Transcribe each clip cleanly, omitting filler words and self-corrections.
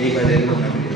एक बार देख लो ना वीडियो।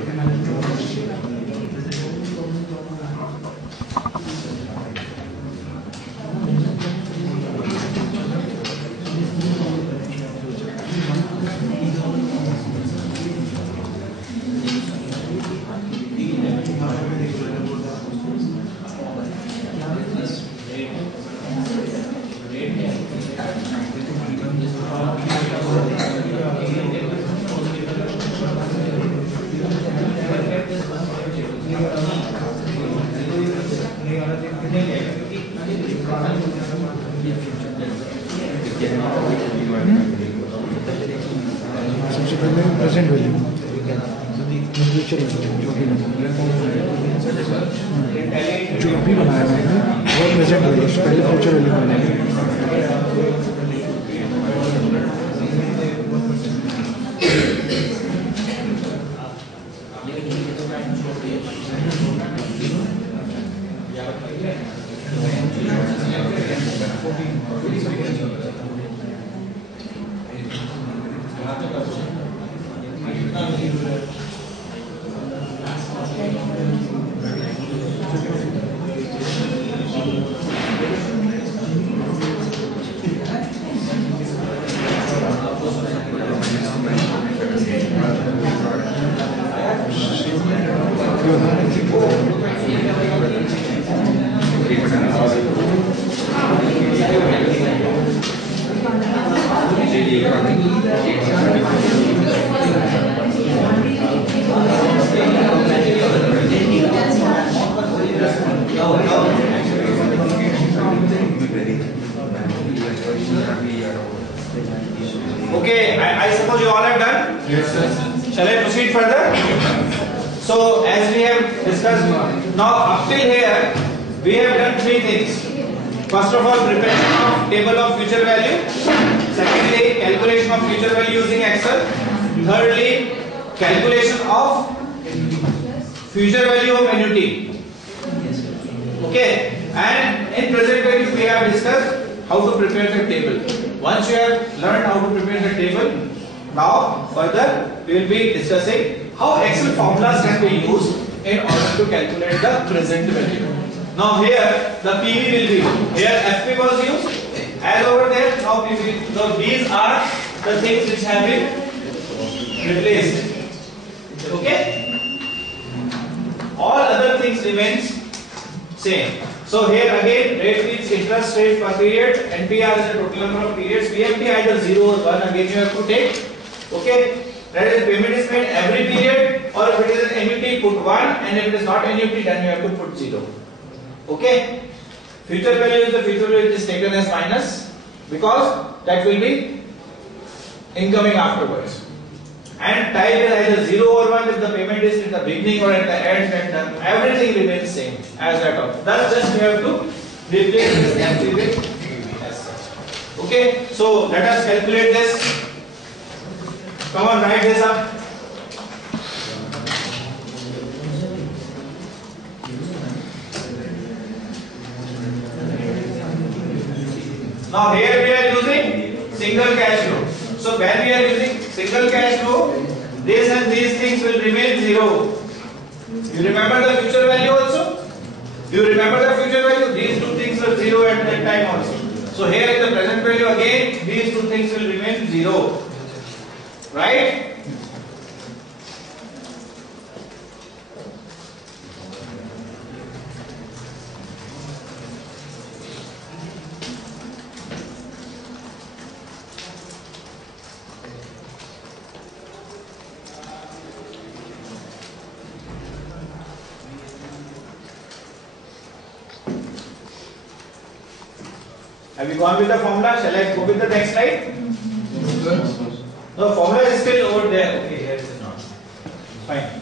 सबसे पहले प्रेजेंट वैल्यू फ्यूचर वैल्यू जो अभी बनाया मैंने वो प्रेजेंट वैल्यू, पहले फ्यूचर वैल्यू बनाया। Okay, I suppose you all have done? Yes, sir. Shall I proceed further? So, as we have discussed, now up till here, we have done three things. First of all, preparation of table of future value. Secondly, calculation of future value using Excel. Thirdly, calculation of future value of annuity. Okay, and in present value, we have discussed how to prepare the table. Once you have learned how to prepare the table, now further we will be discussing how Excel formulas can be used in order to calculate the present value. Now here the PV will be, here FP was used, as over there now PV. So these are the things which have been replaced. Okay, all other things remains same. So here again rate means interest rate per period, NPR is the total number of periods, PMT either 0 or 1 again you have to take. Okay, that is payment is made every period, or if it is an annuity put 1, and if it is not annuity then you have to put 0. Okay, future value is the future value which is taken as minus because that will be incoming afterwards. And type is either 0 or 1 if the payment is at the beginning or at the end, and everything remains same as that of. Thus just you have to replace this FP with as such. Okay, so let us calculate this. Come on, write this up. Now here we are using single cash flow. So when we are using single cash flow, this and these things will remain 0. You remember the future value also? You remember the future value? These two things were 0 at that time also. So here in the present value again, these two things will remain 0. Right? Have you gone with the formula? Shall I go with the next slide? No, formula is still over there. Okay, here is not. Fine.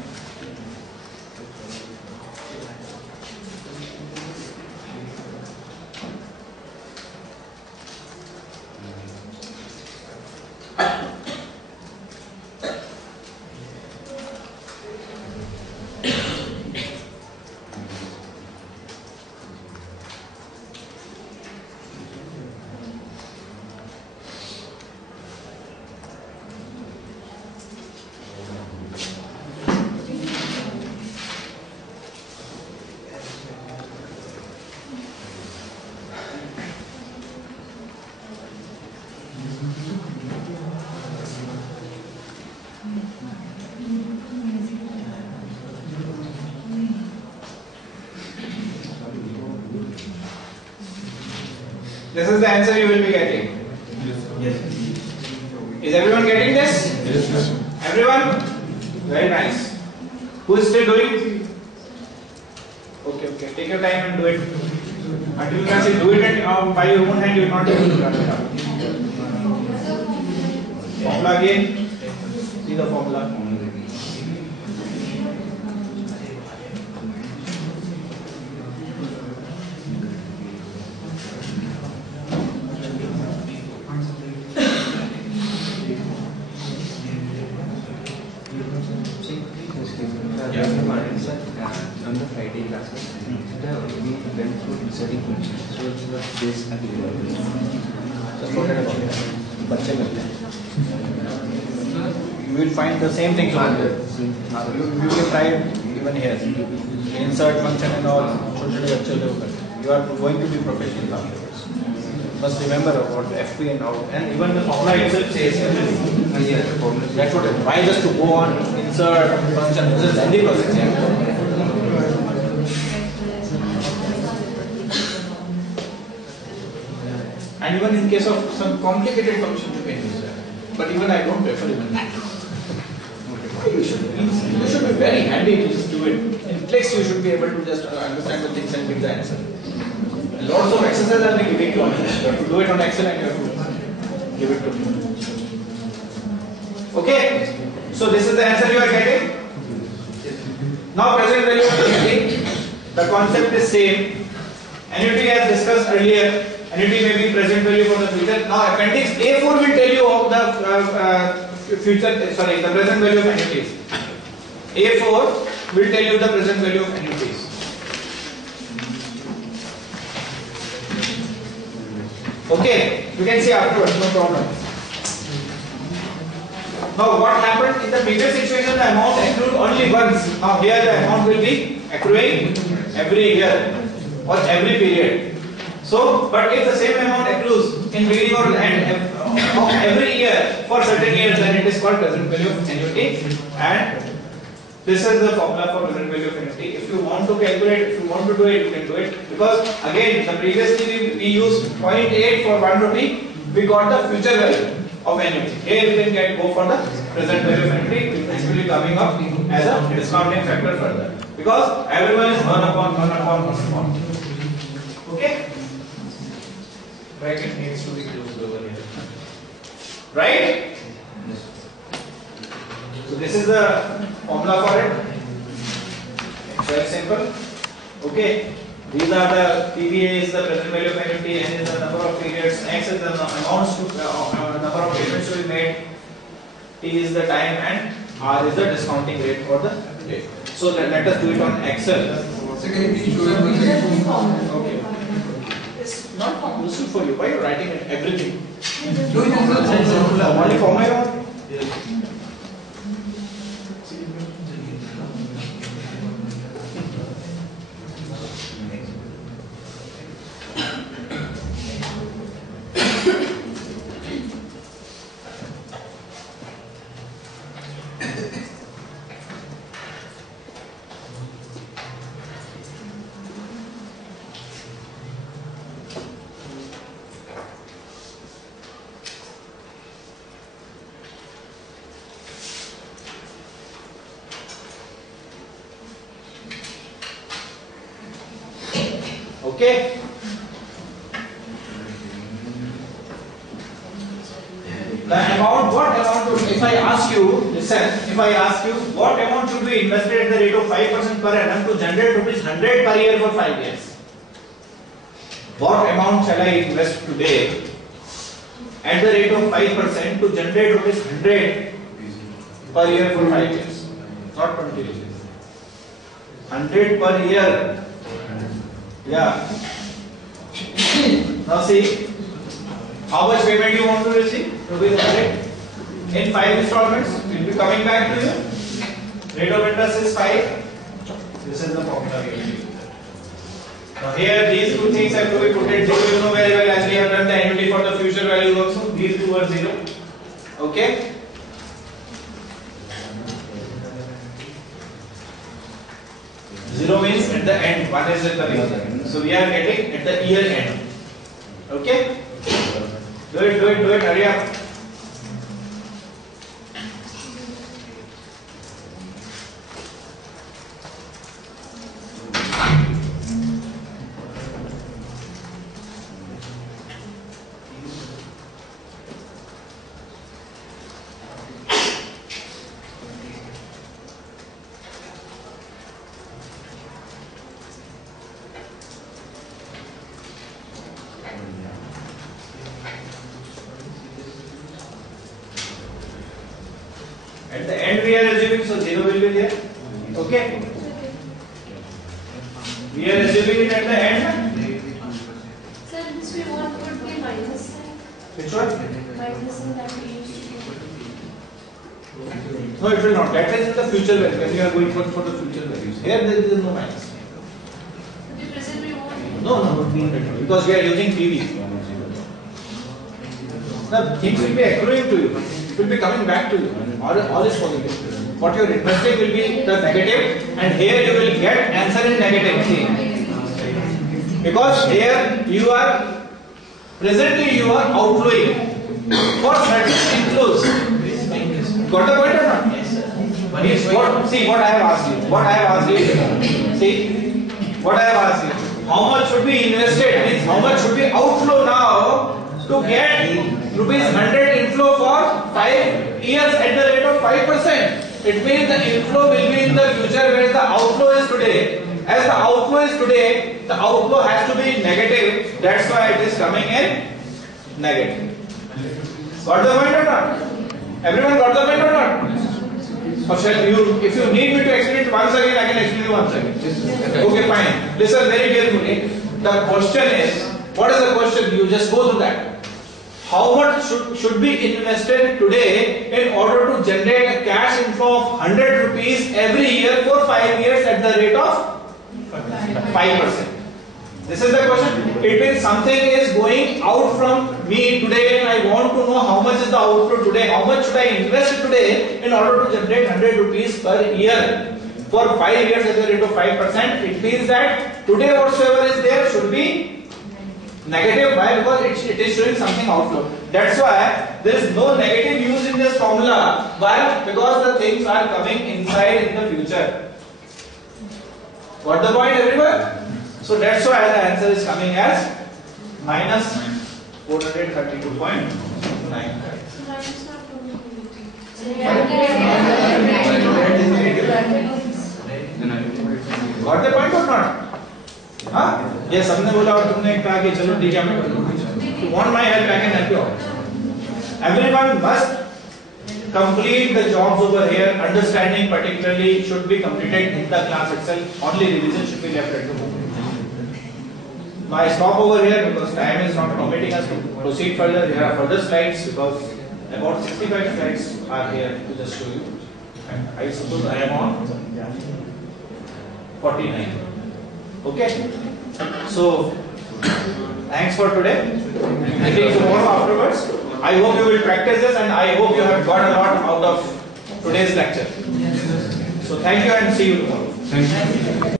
This is the answer you will be getting. Yes. Is everyone getting this? Yes. Everyone? Very nice. Who is still doing? Okay. Take your time and do it. Until you can say do it by your own hand, you will not be able to run it up. Formula again. See the formula. On the Friday classes, we went through inserting functions. So it's the base available. So forget about it. बच्चे करते हैं. You will find the same thing over there. You will try it even here. Insert function and all. छोटे बच्चे लोग करते हैं. You are going to be professional afterwards. Must remember about FP and all. And even the formula itself says everything. Yeah, the formula. That's what it is. Why just to go on insert function? This is any process. Yeah. And even in case of some complicated function, you can use that. But even I don't prefer even that. You should be very handy to just do it. In clicks, you should be able to just understand the things and give the answer. Lots of exercises I'll be giving you on this. You have to do it on Excel and you have to give it to me. Okay? So this is the answer you are getting. Now present value of annuity. The concept is same. Annuity as discussed earlier. Annuity may be present value for the future. Now appendix A4 will tell you of the the present value of annuities. A4 will tell you the present value of annuities. Okay, you can see afterwards, no problem. Now what happened in the previous situation, the amount accrued only once. Now here the amount will be accruing every year or every period. So, but if the same amount accrues in beginning or end of every year for certain years, then it is called present value of annuity. And this is the formula for present value of annuity. If you want to calculate, if you want to do it, you can do it. Because again, the previously we used 0.8 for 1 rupee, we got the future value of annuity. Here we can go for the present value of annuity, which will be coming up as a discounting factor further. Because everyone is 1 upon 1 upon 1 upon. Okay? Bracket needs to be closed over here. Right? So this is the formula for it. It's very simple. Okay. These are the PVA is the present value of annuity, N is the number of periods, X is the amounts to number of payments to be made, T is the time, and R is the discounting rate for the day. So let us do it on Excel. Okay. It's not conclusive for you. Why are you writing everything? Only for my own. Okay. The amount, what amount, if I ask you, listen, if I ask you, what amount should be invested at the rate of 5% per annum to generate rupees 100 per year for 5 years? What amount shall I invest today at the rate of 5% to generate rupees 100 per year for 5 years? Not 20 rupees. 100 per year. Yeah. Now see, how much payment you want to receive? Rupees 100 in 5 installments. Will be coming back to you. Rate of interest is 5. This is the formula we will use. Now here these two things have to be put in. You know very well as we have done the annuity for the future values also. These two are 0. Okay. Zero means at the end, one is at the beginning. So we are getting at the year end. Okay? Do it, hurry up. At the end we are assuming, so 0 will be there. Okay? We are assuming it at the end. Sir, this we want would be minus sign. Which one? Minus sign that we used to do. No, it will not. That is the future value. When you are going for the future values. Here there is no minus. The present we want. No. Because we are using PV. The things will be accruing to you. It will be coming back to you. All is positive. What you are investing will be the negative, and here you will get answer in negative. See? Because here you are presently you are outflowing for certain inflows. Got the point or not? Yes. See what I have asked you. What I have asked you. See what I have asked you. How much should be invested? Means how much should be outflow now to get rupees 100 inflow for 5 years at the rate of 5%. It means the inflow will be in the future where the outflow is today. As the outflow is today, the outflow has to be negative. That's why it is coming in negative. Got the point or not? Everyone got the point or not? Or shall you, if you need me to explain it once again, I can explain it once again. Okay, fine. Listen very carefully. The question is, what is the question? You just go through that. How much should be invested today in order to generate a cash inflow of 100 rupees every year for 5 years at the rate of 5%? This is the question. It means something is going out from me today and I want to know how much is the outflow today. How much should I invest today in order to generate 100 rupees per year for 5 years at the rate of 5%? It means that today whatsoever is there should be negative. Why? Because it is showing something outflow. That's why there is no negative use in this formula. Why? Because the things are coming inside in the future. Got the point, everyone? So that's why the answer is coming as minus 432.9. Minus not going Got the point or not? हाँ? ये सबने बोला और तुमने कहा कि चलो ठीक है मैं कर लूँगा. You want my help? I can help you out. Everyone must complete the jobs over here. Understanding particularly should be completed in the class itself. Only revision should be left at the moment. Now I stop over here because time is not permitting us to proceed further. There are further slides because about 65 slides are here to just show you. And I suppose I am on 49. Okay. So thanks for today. Meeting tomorrow afterwards. I hope you will practice this and I hope you have got a lot out of today's lecture. So thank you and see you tomorrow. Thank you.